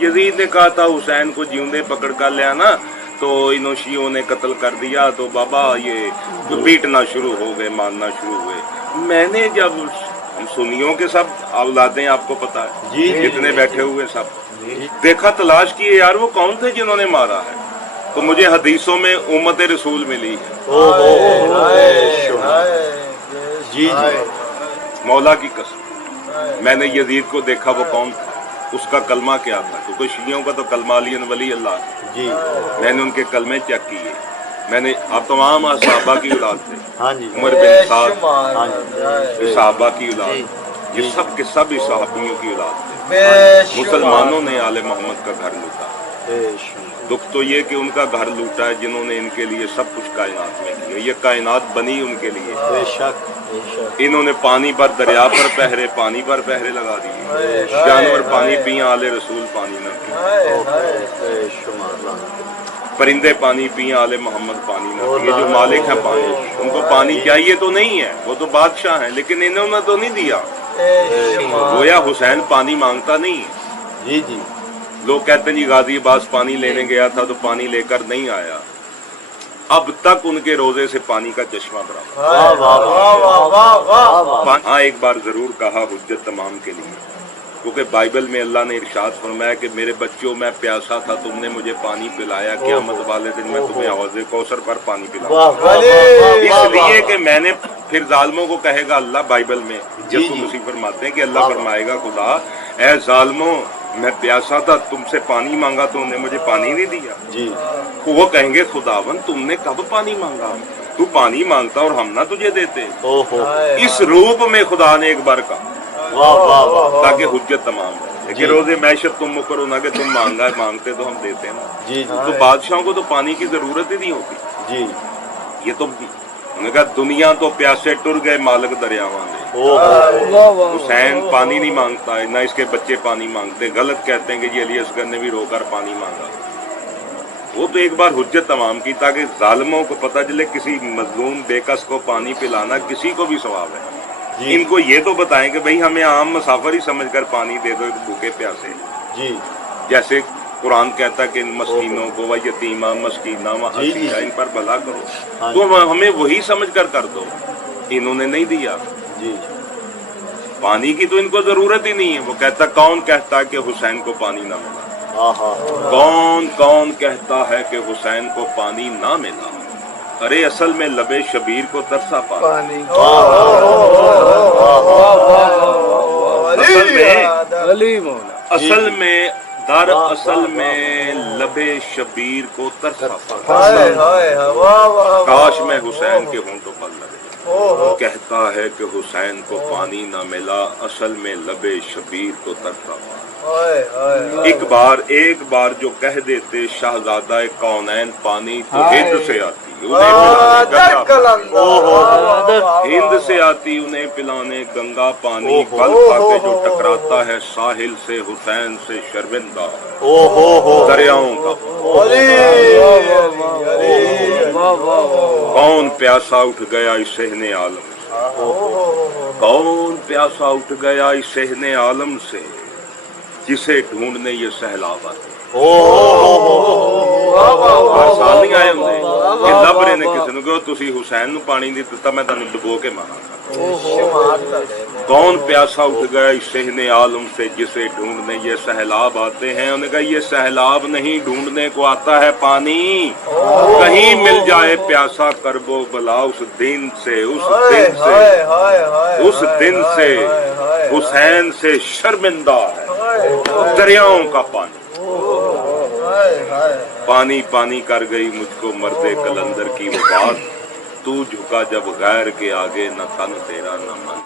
Yazid ने कहा था हुसैन को जीवंदे पकड़ कर ले आना, तो इन शियों ने कत्ल कर दिया, तो बाबा ये पीटना शुरू हो गए, मारना शुरू हुए। मैंने जब हम सुन्नियों के सब औलादें आपको पता है जी, जितने जी, बैठे हुए सब देखा, तलाश किए यार वो कौन थे जिन्होंने मारा है, तो मुझे हदीसों में उम्मत रसूल मिली है। जी जी मौला की कसम मैंने यजीद को देखा, वो कौन था, उसका कलमा क्या था, क्योंकि शियों का तो कलमा अली वली अल्लाह। जी मैंने उनके कलमे चेक किए, मैंने आप तमाम सहाबा की औलाद थे, हाँ जी उमर बिन साद हाँ जी सहाबा की औलाद, जी ये सब के सब इस सहाबियों की औलाद थे। मुसलमानों ने आले मोहम्मद का घर लूटा। दुख तो ये कि उनका घर लूटा है जिन्होंने इनके लिए सब कुछ कायनात में किया, ये कायनात बनी उनके लिए। बेशक इन्होंने पानी पर, दरिया पर पहरे, पानी पर पहरे लगा दिए, जानवर पानी पिए, आले रसूल पानी न पिए, परिंदे पानी पिए, आले मोहम्मद पानी न पिए। जो मालिक है पानी, उनको पानी चाहिए तो नहीं है, वो तो बादशाह हैं, लेकिन इन्होंने तो नहीं दिया। गोया हुसैन पानी मांगता नहीं है। जी जी लोग कहते हैं जी गाजी अब्बास पानी लेने गया था तो पानी लेकर नहीं आया, अब तक उनके रोजे से पानी का चश्मा बराबर। हाँ, एक बार जरूर कहा हुज्जत तमाम के लिए, क्योंकि बाइबल में अल्लाह ने इरशाद फरमाया कि मेरे बच्चों मैं प्यासा था, तुमने मुझे पानी पिलाया, क़यामत वाले दिन मैं तुम्हें हौज़े कौसर पर पानी पिलाऊंगा। इसलिए कि मैंने, फिर जालिमों को कहेगा अल्लाह, बाइबल में यसु मसीह फरमाते हैं कि अल्लाह फरमाएगा, खुदा ऐ जालिमों, मैं प्यासा था, तुमसे पानी मांगा तो तुमने मुझे पानी नहीं दिया। जी वो कहेंगे खुदावन तुमने कब पानी मांगा, तू पानी मांगता और हम ना तुझे देते। इस रूप में खुदा ने एक बार कहा, ताकि हुज्जत तमाम है कि रोजे मैशत तुम मुकरो ना कि तुम मांगा मांगते तो हम देते ना। जी तो बादशाहों को तो पानी की जरूरत ही नहीं होती। जी ये तो उन्होंने कहा दुनिया तो प्यासे टुर गए मालिक दरियावां दे। हुसैन पानी नहीं मांगता है, ना इसके बच्चे पानी मांगते। गलत कहते हैं कि जी अली असगर ने भी रोकर पानी मांगा। वो तो एक बार हुज्जत तमाम की ताकि जालिमों को पता चले किसी मजलूम बेकस को पानी पिलाना किसी को भी सवाब है। इनको ये तो बताएं कि भाई हमें आम मुसाफिर ही समझकर पानी दे दो भूखे प्यासे। जी जैसे कुरान कहता कि इन मस्कीनों को व यतीमा मस्कीना व असीरा इन पर भला करो, तो हमें वही समझ कर दो। इन्होंने नहीं दिया जी पानी की, तो इनको जरूरत ही नहीं है। वो कहता, कौन कहता कि हुसैन को पानी ना मिला, कौन कौन कहता है कि हुसैन को पानी ना मिला। अरे असल में लबे शबीर को तरसा पानी। असल में दर असल में लबे शबीर को तरसा पानी। काश मैं हुसैन के होंठों पर लगे। वो कहता है कि हुसैन को पानी ना मिला, असल में लबे शबीर को तरसा पानी। एक बार जो कह देते शहजादा कौनैन पानी, तो हिंद से आती हिंद से आती उन्हें पिलाने गंगा पानी। पल पाके जो टकराता है साहिल से हुसैन से शर्मिंदा दरियाओं का। कौन प्यासा उठ गया इस सहने आलम से, कौन प्यासा उठ गया इस सहने आलम से, जिसे ढूंढने ये सैलाब आते। साल नहीं आए होंगे कि लभ रहे ने किसी को तुसी हुसैन नू पानी नहीं दिता, मैं तुहानू डुबो के मारांगा। कौन प्यासा उठ गया इस सहने आलम से, जिसे ढूंढने ये सैलाब आते हैं। उन्होंने कहा ये सैलाब नहीं, ढूंढने को आता है पानी। कहीं मिल जाए प्यासा करबो भला उस दिन से, उस दिन से हुसैन से शर्मिंदा है दरियाओं का पानी। पानी पानी कर गई मुझको मर्दे कलंदर की वो बात, तू झुका जब गैर के आगे, न तन तेरा न मन।